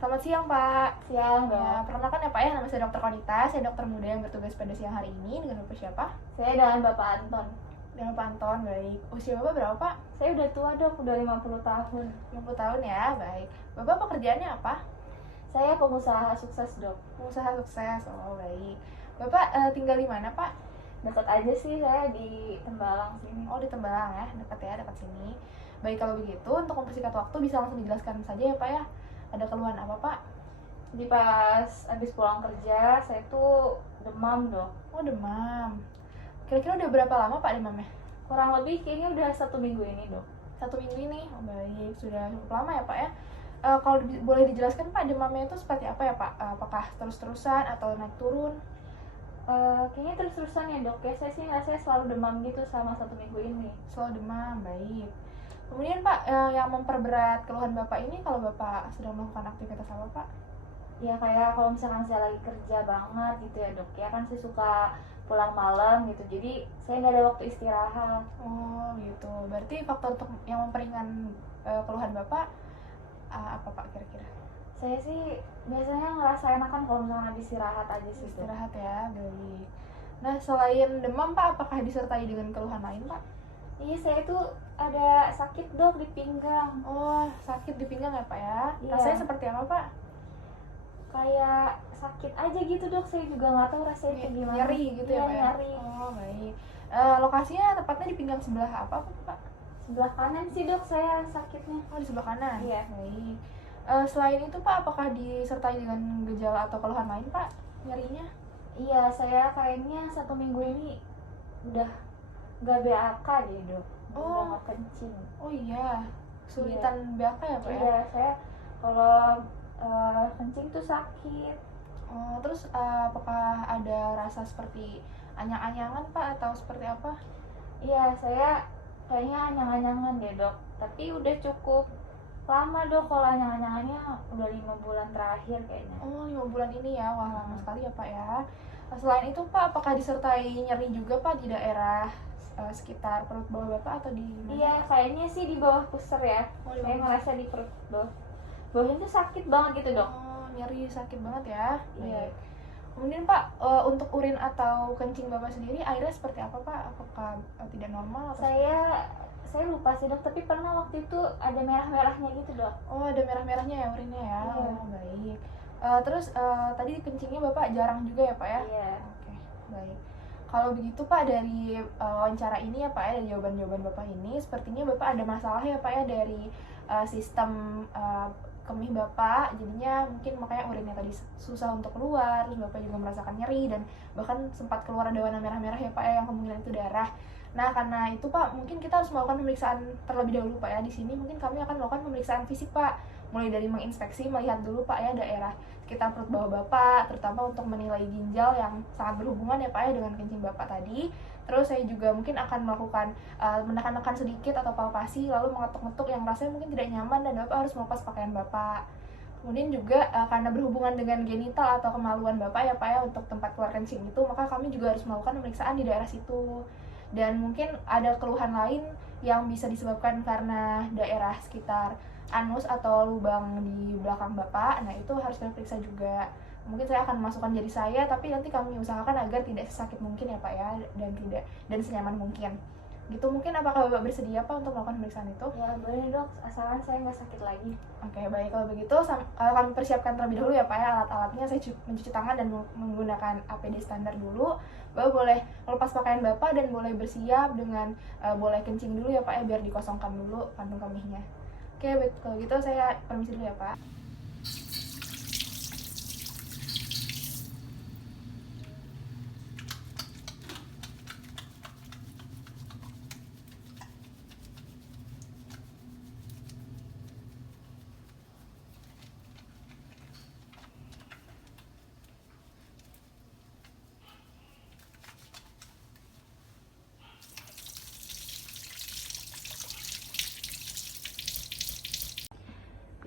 Selamat siang, Pak. Siang Ya, dok. perkenalkan ya Pak ya, nama saya Dr. Konita, saya dokter muda yang bertugas pada siang hari ini. Dengan Bapak siapa? Saya dengan Bapak Anton. Dengan Pak Anton, baik. Usia Bapak berapa, Pak? Saya udah tua dok, udah 50 tahun. 50 tahun ya, baik. Bapak pekerjaannya apa? Saya pengusaha sukses dok. Pengusaha sukses, oh baik. Bapak tinggal di mana, Pak? Dekat aja sih, saya di Tembalang sini. Oh, di Tembalang ya, dekat sini. Baik, kalau begitu, untuk mempersingkat waktu bisa langsung dijelaskan saja ya Pak ya. Ada keluhan apa, Pak? Jadi pas habis pulang kerja, saya tuh demam dok. Oh, demam. Kira-kira udah berapa lama Pak demamnya? Kurang lebih kayaknya udah 1 minggu ini dok. 1 minggu ini, oh, baik, sudah cukup lama ya Pak ya. Kalau boleh dijelaskan Pak, demamnya itu seperti apa ya Pak? Apakah terus-terusan atau naik turun? Kayaknya terus-terusan ya dok. Ya saya sih rasanya selalu demam gitu selama 1 minggu ini. Selalu demam, baik. Kemudian Pak, yang memperberat keluhan Bapak ini kalau Bapak sedang melakukan aktivitas apa Pak? Ya kayak kalau misalkan saya lagi kerja banget gitu ya dok. Ya kan saya suka pulang malam gitu. Jadi saya nggak ada waktu istirahat. Oh gitu, berarti faktor untuk yang memperingan keluhan Bapak apa Pak kira-kira? Saya sih biasanya ngerasa enakan kalau misalkan habis istirahat aja sih dok. Istirahat ya, baik. Nah, selain demam Pak, apakah disertai dengan keluhan lain Pak? Iya, saya tuh ada sakit dok di pinggang. Oh, sakit di pinggang ya Pak ya? Iya. Rasanya seperti apa Pak? Kayak sakit aja gitu dok, saya juga nggak tahu rasanya kayak gimana. Nyeri gitu ya Iya, Pak ya? nyeri. Oh, baik. Lokasinya tepatnya di pinggang sebelah apa Pak? Sebelah kanan sih dok saya sakitnya. Oh, di sebelah kanan? Iya. Baik. Selain itu Pak, apakah disertai dengan gejala atau keluhan lain Pak nyerinya? Iya, saya kayaknya 1 minggu ini udah nggak BAK deh dok. Udah Oh. nggak kencing. Oh iya, kesulitan BAK ya Pak ya? Iya, saya kalau kencing tuh sakit. Oh, terus apakah ada rasa seperti anyang-anyangan Pak atau seperti apa? Iya, saya kayaknya anyang-anyangan deh dok. Tapi udah cukup lama dok, kalau anyang-anyangannya udah 5 bulan terakhir kayaknya. Oh, 5 bulan ini ya, wah lama sekali ya Pak ya. Selain itu Pak, apakah disertai nyeri juga Pak di daerah sekitar perut bawah Bapak atau di mana? Iya, kayaknya sih di bawah pusar ya. Oh, di Saya bawah. ngerasa di perut bawah. Bawahnya tuh sakit banget gitu dok. Oh, nyeri sakit banget ya. Iya. Baik. Kemudian Pak, untuk urin atau kencing Bapak sendiri airnya seperti apa Pak? Apakah tidak normal atau Saya lupa sih dok, tapi pernah waktu itu ada merah-merahnya gitu dok. Oh, ada merah-merahnya ya urinnya ya. Iya. Oh, baik. Terus tadi kencingnya Bapak jarang juga ya Pak ya? Iya. Oke, baik. Kalau begitu Pak, dari wawancara ini ya Pak ya, dari jawaban-jawaban Bapak ini, sepertinya Bapak ada masalah ya Pak ya dari sistem kemih Bapak, jadinya mungkin makanya urinnya tadi susah untuk keluar, terus Bapak juga merasakan nyeri dan bahkan sempat keluar ada warna merah-merah ya Pak ya, yang kemungkinan itu darah. Nah, karena itu Pak, mungkin kita harus melakukan pemeriksaan terlebih dahulu Pak ya. Di sini mungkin kami akan melakukan pemeriksaan fisik Pak, mulai dari menginspeksi, melihat dulu Pak ya daerah sekitar perut bawah Bapak, terutama untuk menilai ginjal yang sangat berhubungan ya Pak ya dengan kencing Bapak tadi. Terus saya juga mungkin akan melakukan menekan-nekan sedikit atau palpasi, lalu mengetuk-ngetuk yang rasanya mungkin tidak nyaman dan Bapak harus melepas pakaian Bapak. Kemudian juga karena berhubungan dengan genital atau kemaluan Bapak ya Pak ya untuk tempat keluar kencing itu, maka kami juga harus melakukan pemeriksaan di daerah situ. Dan mungkin ada keluhan lain yang bisa disebabkan karena daerah sekitar anus atau lubang di belakang Bapak. Nah, itu harus kita periksa juga. Mungkin saya akan memasukkan jari saya, tapi nanti kami usahakan agar tidak sesakit mungkin ya Pak ya, dan senyaman mungkin. Gitu, mungkin apakah Bapak bersedia Pak untuk melakukan pemeriksaan itu? Ya boleh dok, asalkan saya nggak sakit lagi. Oke, baik, kalau begitu kami persiapkan terlebih dahulu ya Pak ya alat-alatnya. Saya mencuci tangan dan menggunakan APD standar dulu. Bapak boleh melepas pakaian Bapak dan boleh bersiap dengan boleh kencing dulu ya Pak ya, biar dikosongkan dulu kantung kemihnya. Oke, baik, kalau gitu saya permisi dulu ya Pak.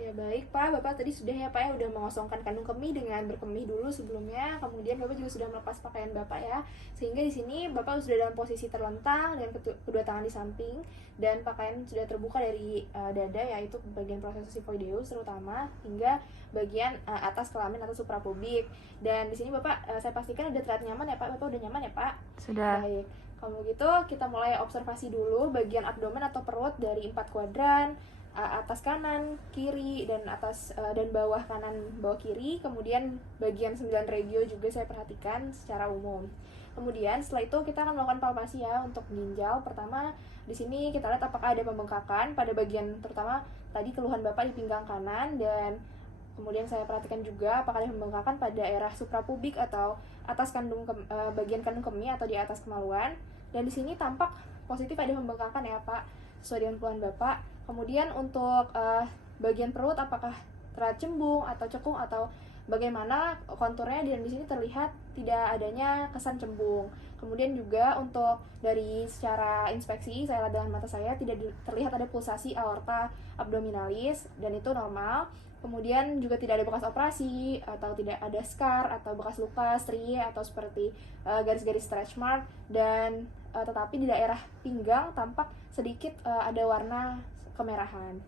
Ya baik Pak. Bapak tadi sudah ya Pak ya udah mengosongkan kandung kemih dengan berkemih dulu sebelumnya. Kemudian Bapak juga sudah melepas pakaian Bapak ya. Sehingga di sini Bapak sudah dalam posisi terlentang dengan kedua tangan di samping dan pakaian sudah terbuka dari dada, yaitu bagian proses sifoideus terutama hingga bagian atas kelamin atau suprapubik. Dan di sini Bapak saya pastikan udah terlihat nyaman ya Pak. Bapak udah nyaman ya Pak? Sudah. Baik. Kalau gitu kita mulai observasi dulu bagian abdomen atau perut dari 4 kuadran, atas kanan, kiri, dan atas dan bawah kanan, bawah kiri. Kemudian bagian 9 regio juga saya perhatikan secara umum. Kemudian setelah itu kita akan melakukan palpasi ya untuk ginjal. Pertama di sini kita lihat apakah ada pembengkakan pada bagian, terutama tadi keluhan Bapak di pinggang kanan, dan kemudian saya perhatikan juga apakah ada pembengkakan pada daerah suprapubik atau atas bagian kandung kemih atau di atas kemaluan. Dan di sini tampak positif ada pembengkakan ya Pak, sesuai dengan keluhan Bapak. Kemudian untuk bagian perut apakah terlihat cembung atau cekung atau bagaimana konturnya, dan di sini terlihat tidak adanya kesan cembung. Kemudian juga untuk dari secara inspeksi saya lihat dengan mata saya tidak terlihat ada pulsasi aorta abdominalis dan itu normal. Kemudian juga tidak ada bekas operasi atau tidak ada scar atau bekas luka, strie atau seperti garis-garis stretch mark, dan tetapi di daerah pinggang tampak sedikit ada warna kemerahan.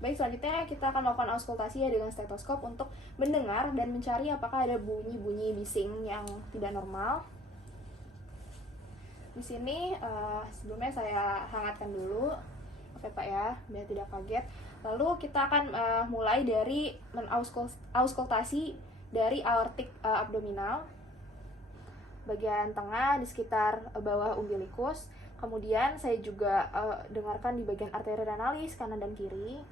Baik, selanjutnya kita akan melakukan auskultasi ya dengan stetoskop untuk mendengar dan mencari apakah ada bunyi-bunyi bising yang tidak normal. Di sini sebelumnya saya hangatkan dulu, oke Pak ya, biar tidak kaget. Lalu kita akan mulai dari auskultasi dari aortik abdominal, bagian tengah di sekitar bawah umbilikus. Kemudian saya juga dengarkan di bagian arteri renalis kanan dan kiri.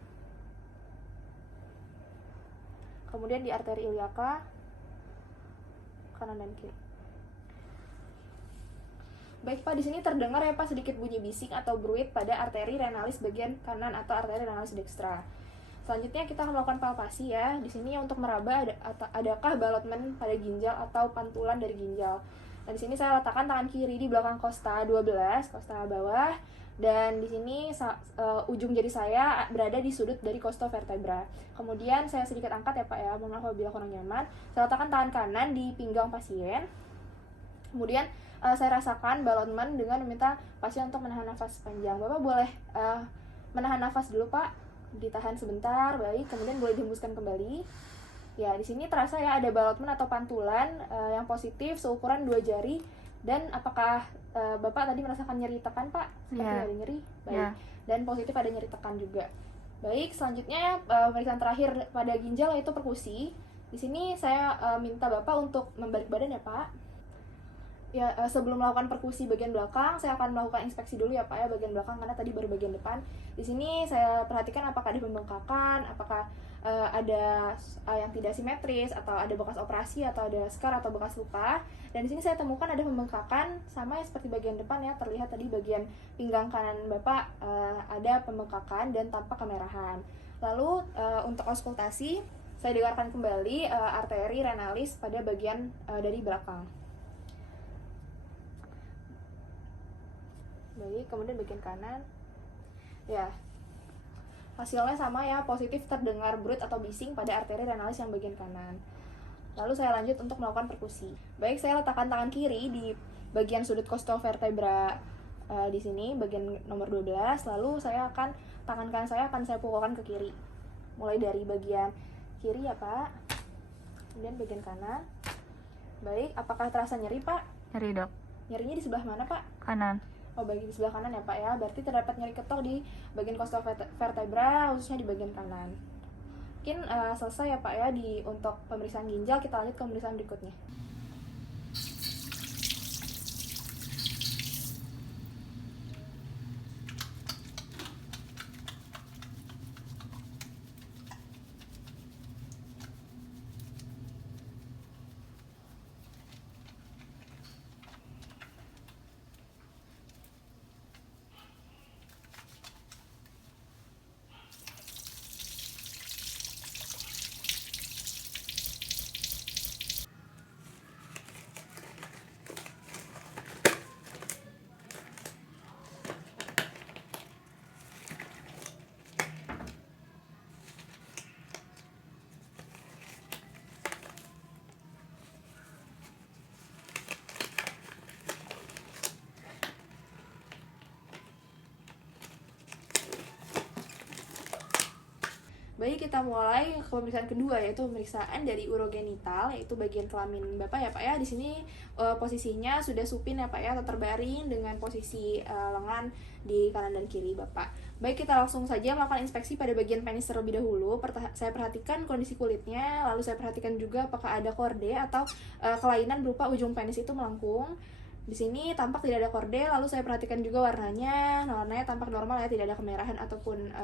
Kemudian di arteri iliaka kanan dan kiri. Baik Pak, di sini terdengar ya Pak sedikit bunyi bising atau bruit pada arteri renalis bagian kanan atau arteri renalis dextra. Selanjutnya kita akan melakukan palpasi ya. Di sini untuk meraba adakah balotmen pada ginjal atau pantulan dari ginjal. Nah, di sini saya letakkan tangan kiri di belakang kosta 12, kosta bawah, dan di sini ujung jari saya berada di sudut dari costovertebra. Kemudian saya sedikit angkat ya Pak ya, mohon maaf apabila kurang nyaman. Saya letakkan tangan kanan di pinggang pasien. Kemudian saya rasakan balotmen dengan meminta pasien untuk menahan nafas panjang. Bapak boleh menahan nafas dulu Pak, ditahan sebentar, baik. Kemudian boleh dihembuskan kembali. Ya, di sini terasa ya ada balotmen atau pantulan yang positif seukuran 2 jari. Dan apakah Bapak tadi merasakan nyeri tekan Pak? Seperti ada nyeri? Baik. Dan positif ada nyeri tekan juga. Baik, selanjutnya pemeriksaan terakhir pada ginjal yaitu perkusi. Di sini saya minta Bapak untuk membalik badan ya Pak. Ya, sebelum melakukan perkusi bagian belakang, saya akan melakukan inspeksi dulu ya Pak ya bagian belakang, karena tadi baru bagian depan. Di sini saya perhatikan apakah ada pembengkakan, apakah ada yang tidak simetris, atau ada bekas operasi, atau ada scar atau bekas luka. Dan di sini saya temukan ada pembengkakan sama ya seperti bagian depan ya, terlihat tadi bagian pinggang kanan Bapak ada pembengkakan dan tampak kemerahan. Lalu untuk auskultasi, saya dengarkan kembali arteri renalis pada bagian dari belakang. Baik, kemudian bagian kanan. Ya, hasilnya sama ya, positif terdengar bruit atau bising pada arteri renalis yang bagian kanan. Lalu saya lanjut untuk melakukan perkusi. Baik, saya letakkan tangan kiri di bagian sudut costovertebra di sini, bagian nomor 12. Lalu tangan kanan saya akan saya pukulkan ke kiri. Mulai dari bagian kiri ya Pak. Kemudian bagian kanan. Baik, apakah terasa nyeri Pak? Nyeri dok. Nyerinya di sebelah mana Pak? Kanan. Oh, bagian di sebelah kanan ya Pak ya. Berarti terdapat nyeri ketok di bagian costovertebra, khususnya di bagian kanan. Mungkin selesai ya Pak ya untuk pemeriksaan ginjal. Kita lanjut ke pemeriksaan berikutnya. Baik, kita mulai ke pemeriksaan kedua, yaitu pemeriksaan dari urogenital, yaitu bagian kelamin Bapak ya Pak ya. Di sini posisinya sudah supin ya Pak ya, atau terbaring dengan posisi lengan di kanan dan kiri Bapak. Baik, kita langsung saja melakukan inspeksi pada bagian penis terlebih dahulu. Saya perhatikan kondisi kulitnya, lalu saya perhatikan juga apakah ada korde atau kelainan berupa ujung penis itu melengkung. Di sini tampak tidak ada korde, lalu saya perhatikan juga warnanya tampak normal ya, tidak ada kemerahan ataupun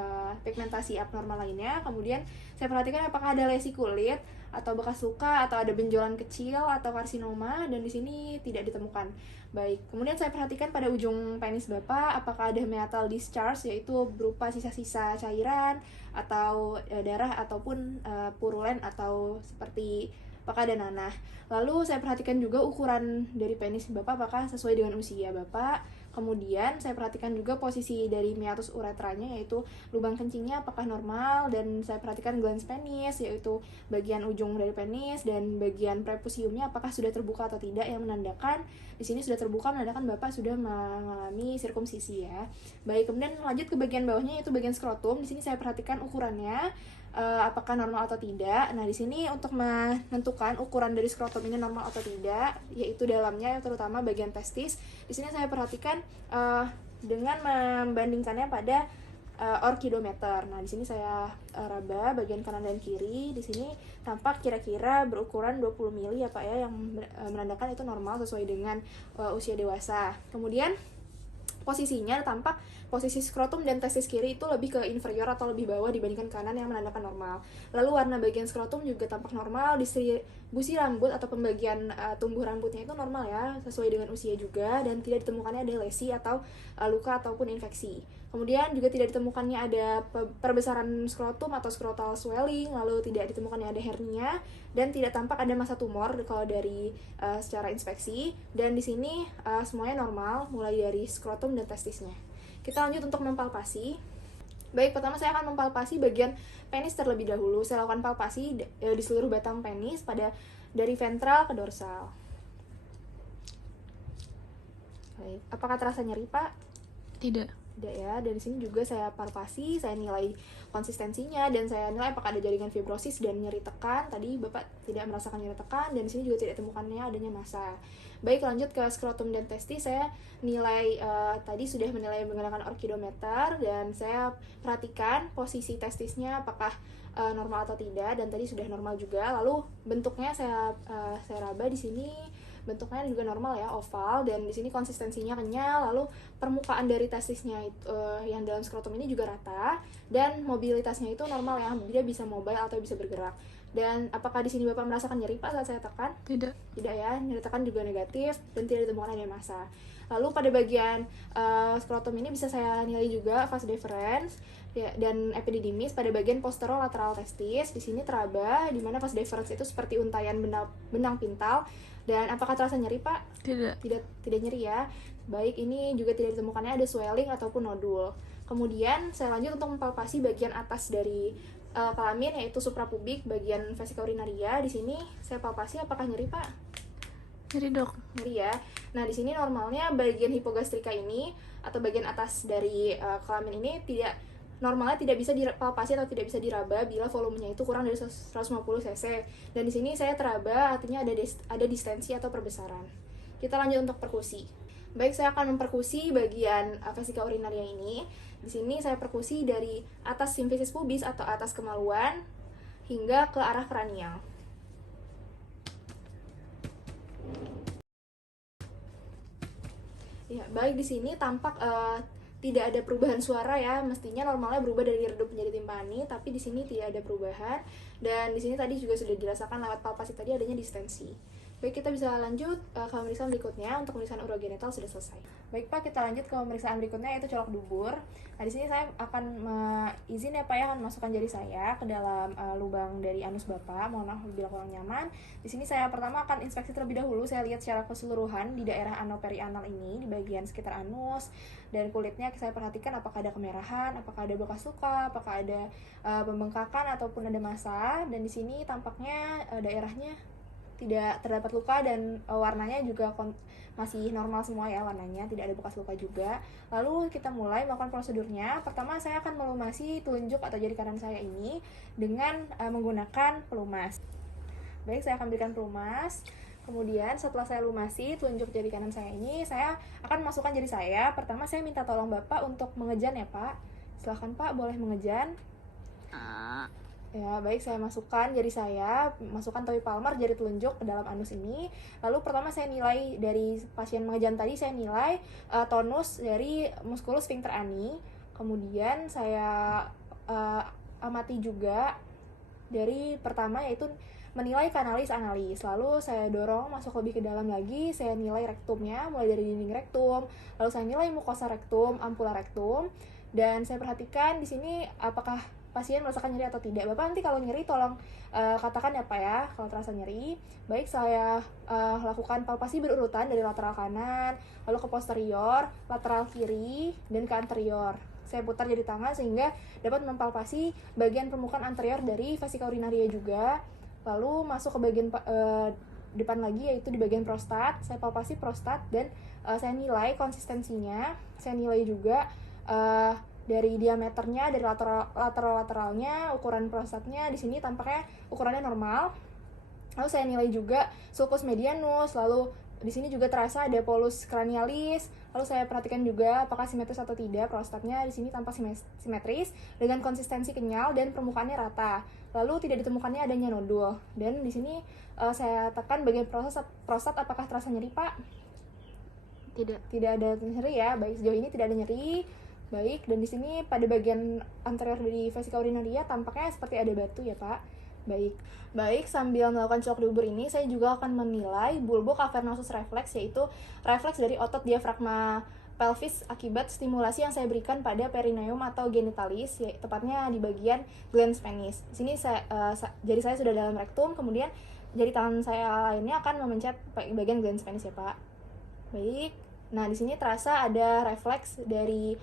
pigmentasi abnormal lainnya. Kemudian saya perhatikan apakah ada lesi kulit atau bekas luka atau ada benjolan kecil atau karsinoma, dan di sini tidak ditemukan. Baik, kemudian saya perhatikan pada ujung penis Bapak apakah ada meatal discharge, yaitu berupa sisa-sisa cairan atau darah ataupun purulen atau seperti apakah ada nanah. Lalu saya perhatikan juga ukuran dari penis Bapak apakah sesuai dengan usia Bapak. Kemudian saya perhatikan juga posisi dari meatus uretranya, yaitu lubang kencingnya apakah normal, dan saya perhatikan glans penis, yaitu bagian ujung dari penis, dan bagian prepusiumnya apakah sudah terbuka atau tidak, yang menandakan di sini sudah terbuka, menandakan Bapak sudah mengalami sirkumsisi ya. Baik, kemudian lanjut ke bagian bawahnya, yaitu bagian skrotum. Di sini saya perhatikan ukurannya apakah normal atau tidak. Nah, di sini untuk menentukan ukuran dari skrotum ini normal atau tidak, yaitu dalamnya terutama bagian testis. Di sini saya perhatikan dengan membandingkannya pada orkidometer. Nah, di sini saya raba bagian kanan dan kiri. Di sini tampak kira-kira berukuran 20 mili ya Pak ya, yang menandakan itu normal sesuai dengan usia dewasa. Kemudian posisinya tampak posisi skrotum dan testis kiri itu lebih ke inferior atau lebih bawah dibandingkan kanan, yang menandakan normal. Lalu warna bagian skrotum juga tampak normal, distribusi rambut atau pembagian tumbuh rambutnya itu normal ya, sesuai dengan usia juga, dan tidak ditemukannya ada lesi atau luka ataupun infeksi. Kemudian juga tidak ditemukannya ada perbesaran skrotum atau scrotal swelling, lalu tidak ditemukannya ada hernia, dan tidak tampak ada massa tumor kalau dari secara inspeksi. Dan di sini semuanya normal, mulai dari skrotum dan testisnya. Kita lanjut untuk mempalpasi. Baik, pertama saya akan mempalpasi bagian penis terlebih dahulu. Saya lakukan palpasi di seluruh batang penis dari ventral ke dorsal. Baik, apakah terasa nyeri Pak? Tidak. Tidak ya. Dan di sini juga saya palpasi, saya nilai konsistensinya, dan saya nilai apakah ada jaringan fibrosis dan nyeri tekan. Tadi Bapak tidak merasakan nyeri tekan, dan di sini juga tidak ditemukannya adanya massa. Baik, lanjut ke skrotum dan testis. Saya nilai tadi sudah menilai menggunakan orkidometer, dan saya perhatikan posisi testisnya apakah normal atau tidak, dan tadi sudah normal juga. Lalu bentuknya saya raba di sini. Bentuknya juga normal ya, oval, dan di sini konsistensinya kenyal. Lalu permukaan dari testisnya itu yang dalam skrotum ini juga rata, dan mobilitasnya itu normal ya, dia bisa mobile atau bisa bergerak. Dan apakah di sini Bapak merasakan nyeri Pak saat saya tekan? Tidak. Tidak ya, nyeri tekan juga negatif dan tidak ditemukan ada massa. Lalu pada bagian skrotum ini bisa saya nilai juga vas deferens ya, dan epididymis pada bagian posterolateral testis. Di sini teraba, di mana vas deferens itu seperti untayan benang pintal. Dan apakah terasa nyeri Pak? Tidak. Tidak nyeri ya. Baik, ini juga tidak ditemukannya ada swelling ataupun nodul. Kemudian saya lanjut untuk mempalpasi bagian atas dari kelamin, yaitu suprapubik, bagian vesika urinaria. Di sini saya palpasi, apakah nyeri Pak? Nyeri Dok. Nyeri ya. Nah, di sini normalnya bagian hipogastrika ini atau bagian atas dari kelamin ini normalnya tidak bisa dipalpasi atau tidak bisa diraba bila volumenya itu kurang dari 150 cc. Dan di sini saya teraba, artinya ada distensi atau perbesaran. Kita lanjut untuk perkusi. Baik, saya akan memperkusi bagian vesika urinaria ini. Di sini saya perkusi dari atas simfisis pubis atau atas kemaluan hingga ke arah kranial. Ya, baik, di sini tampak tidak ada perubahan suara ya. Mestinya normalnya berubah dari redup menjadi timpani, tapi di sini tidak ada perubahan. Dan di sini tadi juga sudah dirasakan lewat palpasi tadi adanya distensi. Baik, kita bisa lanjut ke pemeriksaan berikutnya. Untuk pemeriksaan urogenital sudah selesai. Baik Pak, kita lanjut ke pemeriksaan berikutnya, yaitu colok dubur. Nah, di sini saya akan izin ya Pak ya, akan masukkan jari saya ke dalam lubang dari anus Bapak. Mohon maaf bila kurang nyaman. Di sini saya pertama akan inspeksi terlebih dahulu. Saya lihat secara keseluruhan di daerah anoperianal ini, di bagian sekitar anus. Dan kulitnya saya perhatikan apakah ada kemerahan, apakah ada bekas luka, apakah ada pembengkakan ataupun ada massa. Dan di sini tampaknya daerahnya tidak terdapat luka dan warnanya juga masih normal semua ya warnanya, tidak ada bekas luka juga. Lalu kita mulai melakukan prosedurnya. Pertama saya akan melumasi telunjuk atau jari kanan saya ini dengan menggunakan pelumas. Baik, saya akan berikan pelumas. Kemudian setelah saya lumasi telunjuk jari kanan saya ini, saya akan masukkan jari saya. Pertama saya minta tolong Bapak untuk mengejan ya Pak. Silahkan Pak, boleh mengejan. Ya, baik, saya masukkan jari saya, masukkan topi palmar jari telunjuk ke dalam anus ini. Lalu pertama saya nilai dari pasien mengejan tadi, saya nilai tonus dari muskulus sphincter ani. Kemudian saya amati juga dari pertama yaitu menilai kanalis analis. Lalu saya dorong masuk lebih ke dalam lagi, saya nilai rektumnya mulai dari dinding rektum, lalu saya nilai mukosa rektum, ampula rektum, dan saya perhatikan di sini apakah pasien merasakan nyeri atau tidak. Bapak nanti kalau nyeri tolong katakan ya Pak ya kalau terasa nyeri. Baik, saya lakukan palpasi berurutan dari lateral kanan, lalu ke posterior, lateral kiri, dan ke anterior. Saya putar jari tangan sehingga dapat mempalpasi bagian permukaan anterior dari vesika urinaria juga. Lalu masuk ke bagian depan lagi yaitu di bagian prostat. Saya palpasi prostat dan saya nilai konsistensinya. Saya nilai juga dari diameternya, dari lateralnya, ukuran prostatnya di sini tampaknya ukurannya normal. Lalu saya nilai juga sulcus medianus, lalu di sini juga terasa ada polus cranialis. Lalu saya perhatikan juga apakah simetris atau tidak prostatnya. Di sini tampak simetris dengan konsistensi kenyal dan permukaannya rata. Lalu tidak ditemukannya adanya nodul. Dan di sini saya tekan bagian prostat apakah terasa nyeri Pak? Tidak ada nyeri ya. Baik, sejauh ini tidak ada nyeri. Baik, dan di sini pada bagian anterior dari vesika urinaria tampaknya seperti ada batu ya Pak. Baik, sambil melakukan colok di ubur ini saya juga akan menilai bulbo cavernosus reflex, yaitu refleks dari otot diafragma pelvis akibat stimulasi yang saya berikan pada perineum atau genitalis, ya, tepatnya di bagian glans penis. Di sini jari saya sudah dalam rektum, kemudian jari tangan saya lainnya akan memencet bagian glans penis ya Pak. Baik. Nah, di sini terasa ada refleks dari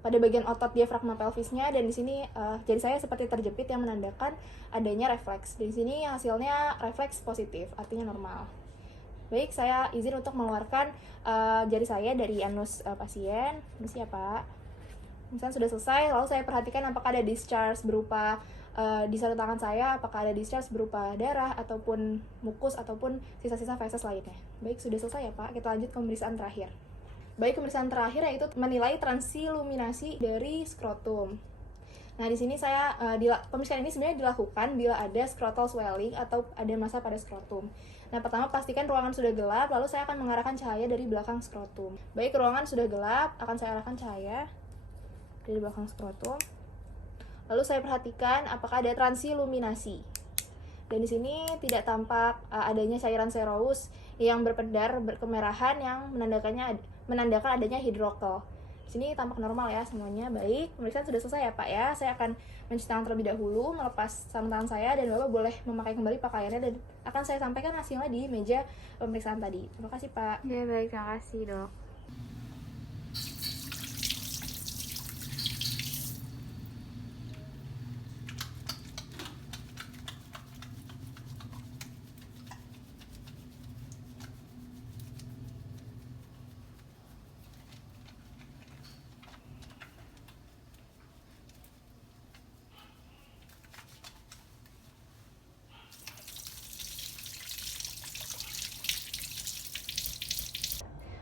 pada bagian otot diafragma pelvisnya, dan di sini jari saya seperti terjepit yang menandakan adanya refleks. Di sini hasilnya refleks positif, artinya normal. Baik, saya izin untuk mengeluarkan jari saya dari anus pasien. Ini ya Pak. Misalnya sudah selesai, lalu saya perhatikan apakah ada discharge berupa di satu tangan saya, apakah ada discharge berupa darah ataupun mukus ataupun sisa-sisa feses lainnya. Baik, sudah selesai ya Pak. Kita lanjut ke pemeriksaan terakhir. Baik, pemeriksaan terakhir yaitu menilai transiluminasi dari skrotum. Nah, di sini saya pemeriksaan ini sebenarnya dilakukan bila ada scrotal swelling atau ada massa pada skrotum. Nah, pertama pastikan ruangan sudah gelap, lalu saya akan mengarahkan cahaya dari belakang skrotum. Baik, ruangan sudah gelap, akan saya arahkan cahaya dari belakang skrotum. Lalu saya perhatikan apakah ada transiluminasi. Dan di sini tidak tampak adanya cairan serous yang berpedar berkemerahan yang menandakan adanya hidrokel. Di sini tampak normal ya semuanya. Baik, pemeriksaan sudah selesai ya Pak ya. Saya akan mencuci tangan terlebih dahulu, melepas sarung tangan saya, dan Bapak boleh memakai kembali pakaiannya, dan akan saya sampaikan hasilnya di meja pemeriksaan tadi. Terima kasih Pak. Ya baik, terima kasih Dok.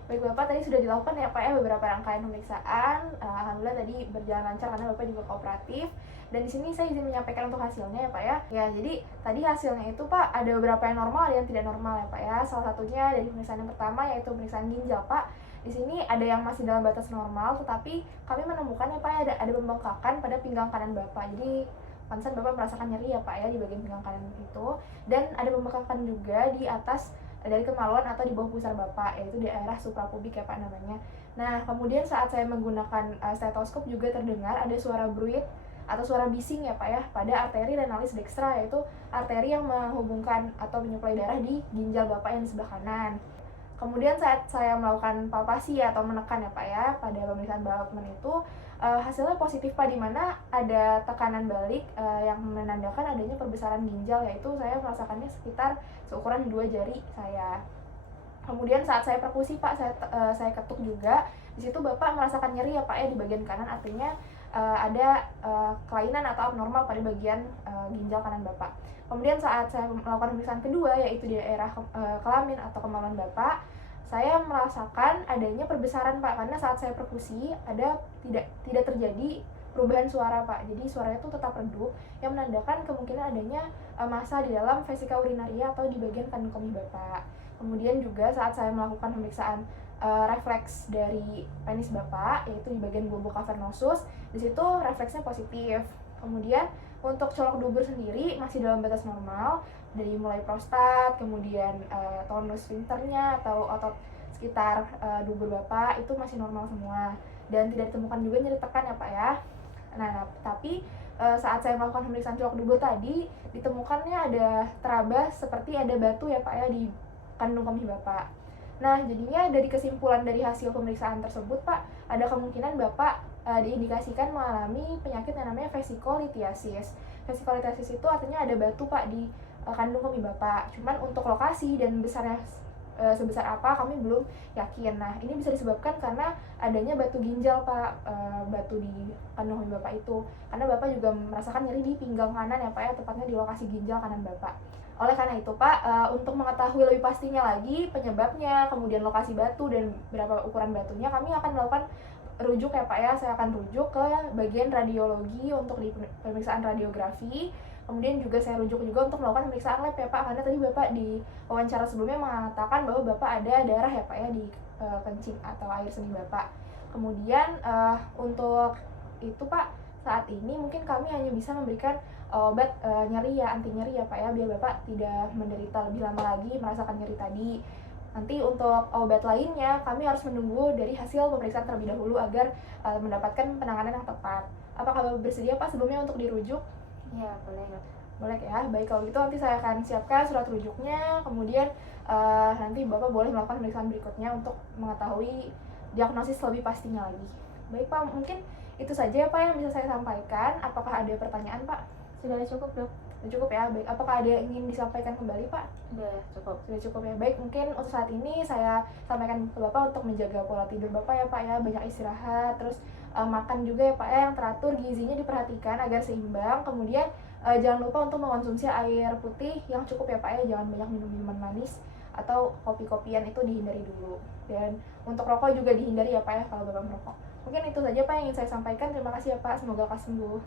Baik Bapak, tadi sudah dilakukan ya Pak ya beberapa rangkaian pemeriksaan. Alhamdulillah tadi berjalan lancar karena Bapak juga kooperatif. Dan di sini saya izin menyampaikan untuk hasilnya ya Pak ya. Ya, jadi tadi hasilnya itu Pak ada beberapa yang normal, ada yang tidak normal ya Pak ya. Salah satunya dari pemeriksaan yang pertama yaitu pemeriksaan ginjal Pak. Di sini ada yang masih dalam batas normal, tetapi kami menemukan ya Pak ada pembengkakan pada pinggang kanan Bapak. Jadi pantesan Bapak merasakan nyeri ya Pak ya di bagian pinggang kanan itu, dan ada pembengkakan juga di atas dari kemaluan atau di bawah pusar Bapak, yaitu di daerah suprapubik ya Pak namanya. Nah, kemudian saat saya menggunakan stetoskop juga terdengar ada suara bruit atau suara bising ya Pak ya pada arteri renalis dextra, yaitu arteri yang menghubungkan atau menyuplai darah di ginjal Bapak yang di sebelah kanan. Kemudian saat saya melakukan palpasi atau menekan ya Pak ya pada pemeriksaan abdomen itu, hasilnya positif Pak, di mana ada tekanan balik yang menandakan adanya perbesaran ginjal, yaitu saya merasakannya sekitar seukuran 2 jari saya. Kemudian saat saya perkusi Pak, saya ketuk juga. Di situ Bapak merasakan nyeri ya Pak ya di bagian kanan, artinya ada kelainan atau abnormal pada bagian ginjal kanan Bapak. Kemudian saat saya melakukan pemeriksaan kedua, yaitu di daerah kelamin atau kemaluan Bapak, saya merasakan adanya perbesaran Pak, karena saat saya perkusi tidak terjadi perubahan suara Pak. Jadi suaranya itu tetap redup, yang menandakan kemungkinan adanya massa di dalam vesika urinaria atau di bagian kandung kemih Bapak. Kemudian juga saat saya melakukan pemeriksaan refleks dari penis Bapak, yaitu di bagian bulbo cavernosus, di situ refleksnya positif. Kemudian untuk colok dubur sendiri masih dalam batas normal, dari mulai prostat, kemudian tonus sphincternya atau otot sekitar dubur Bapak itu masih normal semua, dan tidak ditemukan juga nyeri tekan ya Pak ya. Nah, tapi saat saya melakukan pemeriksaan colok dubur tadi, ditemukannya ada teraba seperti ada batu ya Pak ya di kandung kemih Bapak. Nah, jadinya dari kesimpulan dari hasil pemeriksaan tersebut Pak, ada kemungkinan Bapak diindikasikan mengalami penyakit yang namanya vesikolitiasis. Vesikolitiasis itu artinya ada batu Pak di kandung kemih Bapak. Cuman untuk lokasi dan besarnya sebesar apa kami belum yakin. Nah, ini bisa disebabkan karena adanya batu ginjal Pak, batu di kandung kemih Bapak itu. Karena Bapak juga merasakan nyeri di pinggang kanan ya Pak ya, tepatnya di lokasi ginjal kanan Bapak. Oleh karena itu Pak, untuk mengetahui lebih pastinya lagi penyebabnya, kemudian lokasi batu dan berapa ukuran batunya, kami akan melakukan rujuk ya Pak ya. Saya akan rujuk ke bagian radiologi untuk di pemeriksaan radiografi. Kemudian juga saya rujuk juga untuk melakukan pemeriksaan lab ya Pak, karena tadi Bapak di wawancara sebelumnya mengatakan bahwa Bapak ada darah ya Pak ya di kencing atau air seni Bapak. Kemudian untuk itu Pak, saat ini mungkin kami hanya bisa memberikan obat nyeri ya, anti nyeri ya Pak ya, biar Bapak tidak menderita lebih lama lagi merasakan nyeri tadi. Nanti untuk obat lainnya kami harus menunggu dari hasil pemeriksaan terlebih dahulu agar mendapatkan penanganan yang tepat. Apakah Bapak bersedia Pak sebelumnya untuk dirujuk? Iya, boleh dok. Boleh ya. Baik, kalau gitu nanti saya akan siapkan surat rujuknya, kemudian nanti Bapak boleh melakukan pemeriksaan berikutnya untuk mengetahui diagnosis lebih pastinya lagi. Baik Pak, mungkin itu saja ya Pak yang bisa saya sampaikan. Apakah ada pertanyaan Pak? Sudah cukup dok. Sudah cukup ya. Baik, apakah ada yang ingin disampaikan kembali Pak? Sudah cukup. Sudah cukup ya. Baik, mungkin untuk saat ini saya sampaikan ke Bapak untuk menjaga pola tidur Bapak ya Pak ya, banyak istirahat, terus makan juga ya Pak ya yang teratur, gizinya diperhatikan agar seimbang. Kemudian jangan lupa untuk mengonsumsi air putih yang cukup ya Pak ya, jangan banyak minum minuman manis atau kopi-kopian, itu dihindari dulu. Dan untuk rokok juga dihindari ya Pak ya kalau Bapak merokok. Mungkin itu saja Pak yang ingin saya sampaikan. Terima kasih ya Pak, semoga lekas sembuh.